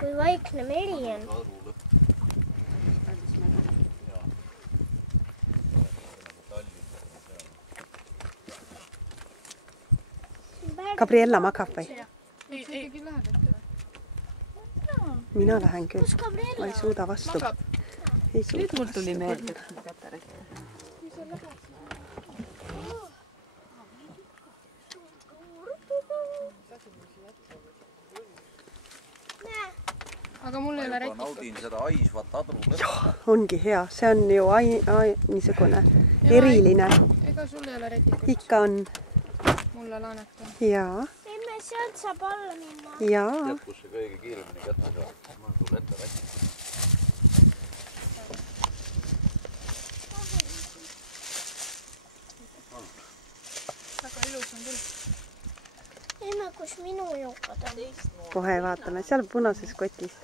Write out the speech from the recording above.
kui vaikne meri on. Gabriella magab või? Mina lähen küll. Ma ei suuda vastu. Nüüd mul tuli meelde, et ma kätte rääkida. Aga mul ei ole rätikut. Naudin seda aisvat adru. Jah, ongi hea. See on ju niisugune eriline. Ega sul ei ole rätikut? Ikka on. Mulle laaneta. Jaa. Emme, sealt saab alla minna. Jaa. Tead, kus see kõige kiiremini kätte saab? Ma olen sulle ette rääkinud. Väga ilus on küll. Emme, kus minu jokad on? Kohe vaatame. Seal punases kotis.